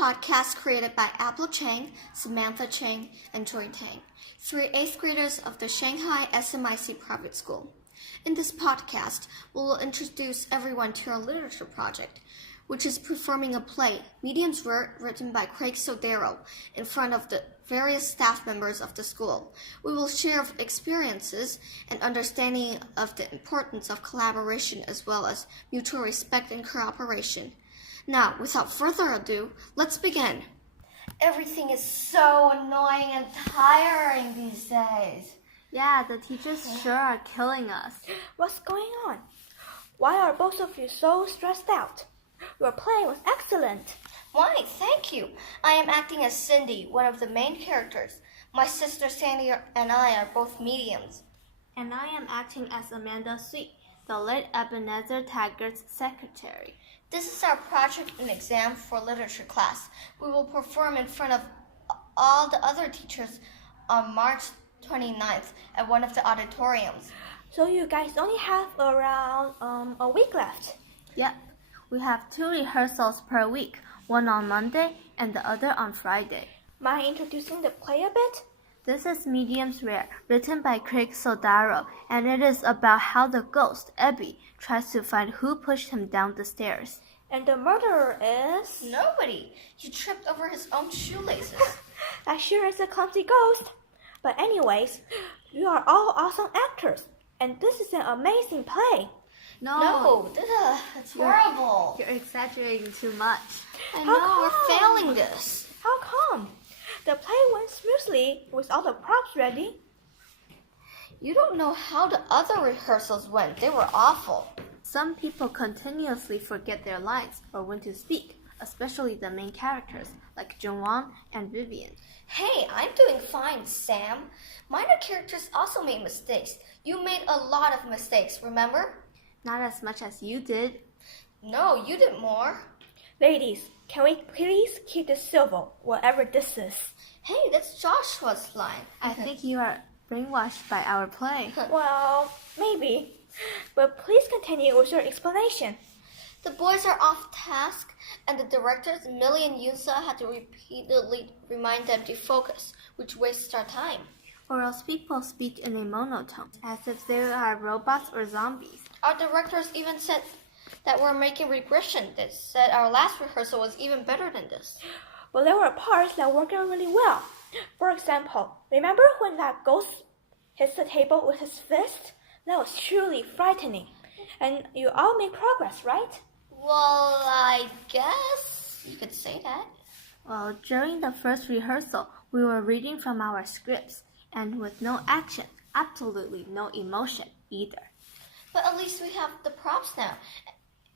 podcast created by Apple Chang, Samantha Chang, and Joy Tang, 3 8th graders of the Shanghai SMIC private school. In this podcast, we will introduce everyone to our literature project, which is performing a play, Medium's Work, written by Craig Sodero, in front of the various staff members of the school. We will share experiences and understanding of the importance of collaboration as well as mutual respect and cooperation. Now, without further ado, let's begin. Everything is so annoying and tiring these days. Yeah, the teachers sure are killing us. What's going on? Why are both of you so stressed out? Your play was excellent. Why, thank you. I am acting as Cindy, one of the main characters. My sister Sandy and I are both mediums. And I am acting as Amanda Sweet, the late Ebenezer Taggart's secretary. This is our project and exam for literature class. We will perform in front of all the other teachers on March 29th at one of the auditoriums. So you guys only have around a week left. Yep, we have 2 rehearsals per week, one on Monday and the other on Friday. Mind introducing the play a bit? This is Medium's Rare, written by Craig Sodero, and it is about how the ghost, Ebby, tries to find who pushed him down the stairs. And the murderer is? Nobody. He tripped over his own shoelaces. That sure is a clumsy ghost. But anyways, you are all awesome actors, and this is an amazing play. No, it's horrible. You're exaggerating too much. I know, we're failing this. How come? The play went smoothly with all the props ready. You don't know how the other rehearsals went. They were awful. Some people continuously forget their lines or when to speak, especially the main characters, like Jungwon and Vivian. Hey, I'm doing fine, Sam. Minor characters also made mistakes. You made a lot of mistakes, remember? Not as much as you did. No, you did more. Ladies, can we please keep this civil, whatever this is? Hey, that's Joshua's line. I think you are brainwashed by our play. Well, maybe. But please continue with your explanation. The boys are off task, and the directors, Millie and Yunsa, had to repeatedly remind them to focus, which wastes our time. Or else people speak in a monotone, as if they are robots or zombies. Our directors even said that we're making regression. They said our last rehearsal was even better than this. But there were parts that worked out really well. For example, remember when that ghost hits the table with his fist? That was truly frightening. And you all made progress, right? Well, I guess you could say that. Well, during the first rehearsal, we were reading from our scripts, and with no action, absolutely no emotion either. But at least we have the props now,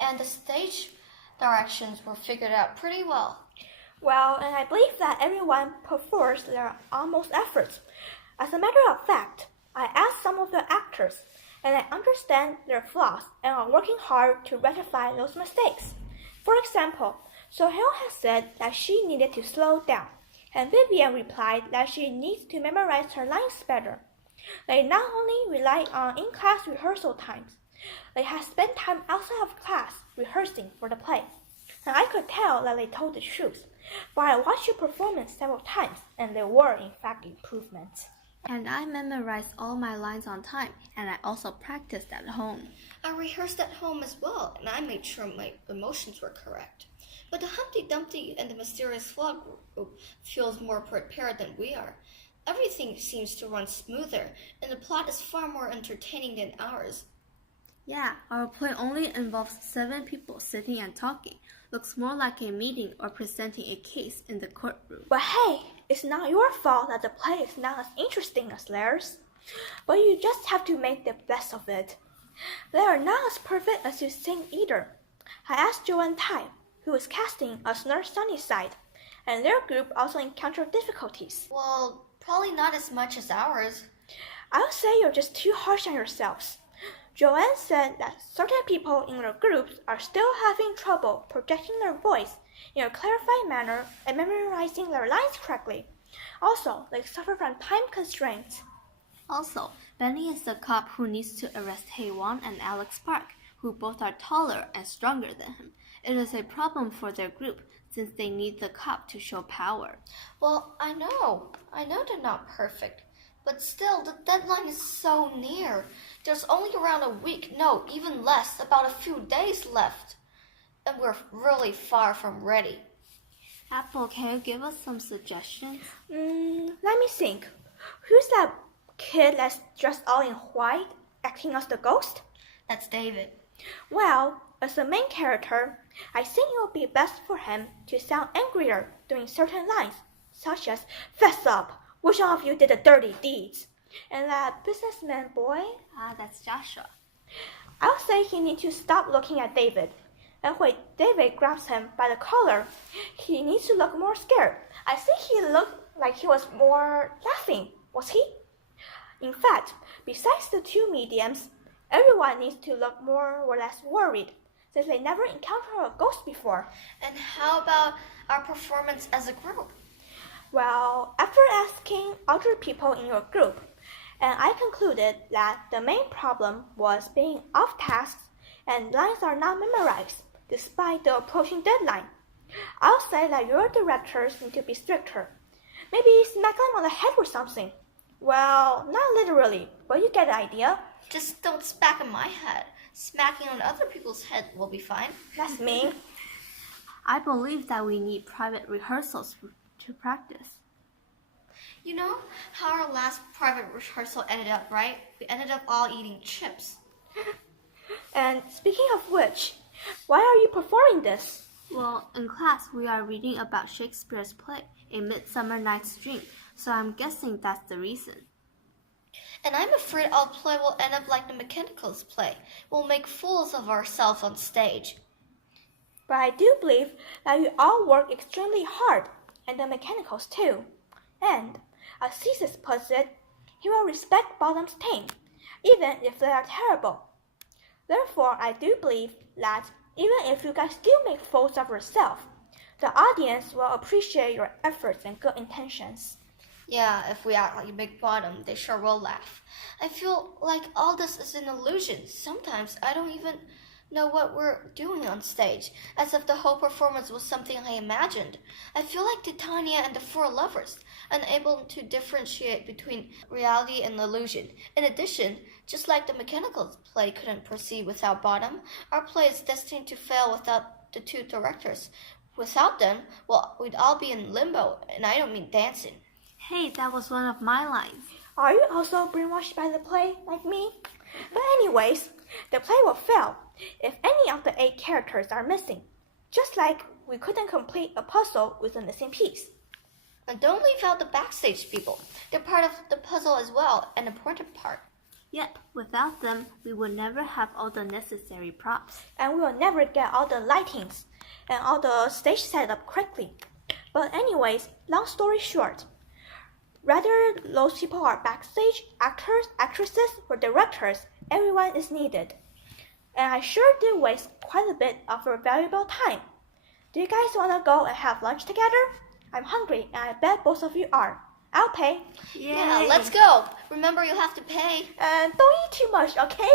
and the stage directions were figured out pretty well. Well, and I believe that everyone performs their utmost efforts. As a matter of fact, I asked some of the actors, and I understand their flaws and are working hard to rectify those mistakes. For example, Sohyun has said that she needed to slow down, and Vivian replied that she needs to memorize her lines better. They not only rely on in-class rehearsal times, they have spent time outside of class rehearsing for the play. And I could tell that they told the truth, for I watched your performance several times, and there were in fact improvements. And I memorized all my lines on time, and I also practiced at home. I rehearsed at home as well, and I made sure my emotions were correct. But the Humpty Dumpty and the Mysterious Frog group feels more prepared than we are. Everything seems to run smoother, and the plot is far more entertaining than ours. Yeah, our play only involves 7 people sitting and talking. Looks more like a meeting or presenting a case in the courtroom. But hey, it's not your fault that the play is not as interesting as theirs. But you just have to make the best of it. They are not as perfect as you think either. I asked Joanne Tai, who is casting as Nurse Sunnyside, and their group also encountered difficulties. Well, probably not as much as ours. I would say you're just too harsh on yourselves. Joanne said that certain people in their groups are still having trouble projecting their voice in a clarified manner and memorizing their lines correctly. Also, they suffer from time constraints. Also, Benny is the cop who needs to arrest Haewon and Alex Park, who both are taller and stronger than him. It is a problem for their group since they need the cup to show power. Well, I know they're not perfect. But still, the deadline is so near. There's only around a week, no, even less, about a few days left. And we're really far from ready. Apple, can you give us some suggestions? Let me think. Who's that kid that's dressed all in white, acting as the ghost? That's David. Well, as the main character, I think it would be best for him to sound angrier during certain lines, such as, "Fess up! Which one of you did the dirty deeds?" And that businessman boy? That's Joshua. I'll say he needs to stop looking at David. And when David grabs him by the collar, he needs to look more scared. I think he looked like he was more laughing, was he? In fact, besides the two mediums, everyone needs to look more or less worried, since they never encountered a ghost before. And how about our performance as a group? Well, after asking other people in your group, and I concluded that the main problem was being off task and lines are not memorized, despite the approaching deadline. I'll say that your directors need to be stricter. Maybe smack them on the head or something. Well, not literally, but you get the idea. Just don't smack on my head. Smacking on other people's head will be fine. That's me. I believe that we need private rehearsals to practice. You know how our last private rehearsal ended up, right? We ended up all eating chips. And speaking of which, why are you performing this? Well, in class, we are reading about Shakespeare's play, A Midsummer Night's Dream, so I'm guessing that's the reason. And I'm afraid our play will end up like the Mechanicals play. We'll make fools of ourselves on stage. But I do believe that you all work extremely hard, and the mechanicals too. And, as Thesis puts it, he will respect Bottom's team, even if they are terrible. Therefore, I do believe that even if you guys still make fools of yourself, the audience will appreciate your efforts and good intentions. Yeah, if we act like Big Bottom, they sure will laugh. I feel like all this is an illusion. Sometimes I don't even know what we're doing on stage, as if the whole performance was something I imagined. I feel like Titania and the Four Lovers, unable to differentiate between reality and illusion. In addition, just like the Mechanicals play couldn't proceed without Bottom, our play is destined to fail without the two directors. Without them, well, we'd all be in limbo, and I don't mean dancing. Hey, that was one of my lines. Are you also brainwashed by the play, like me? But anyways, the play will fail if any of the 8 characters are missing, just like we couldn't complete a puzzle with a missing piece. And don't leave out the backstage people. They're part of the puzzle as well, an important part. Yep, without them, we would never have all the necessary props. And we will never get all the lightings and all the stage setup correctly. But anyways, long story short, whether those people are backstage, actors, actresses, or directors, everyone is needed. And I sure did waste quite a bit of your valuable time. Do you guys want to go and have lunch together? I'm hungry, and I bet both of you are. I'll pay. Yeah, let's go. Remember, you have to pay. And don't eat too much, okay?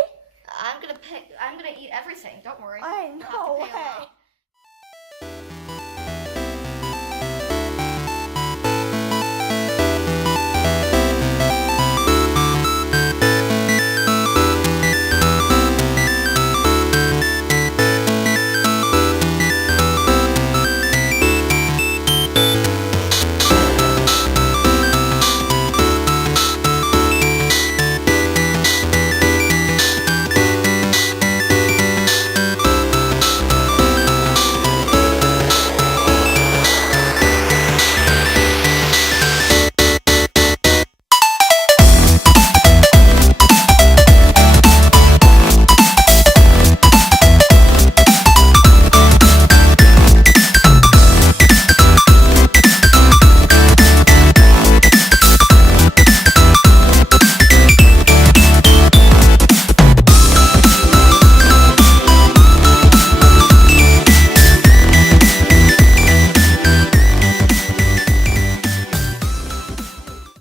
I'm gonna eat everything. Don't worry. I You'll have to know. pay a lot. Hey.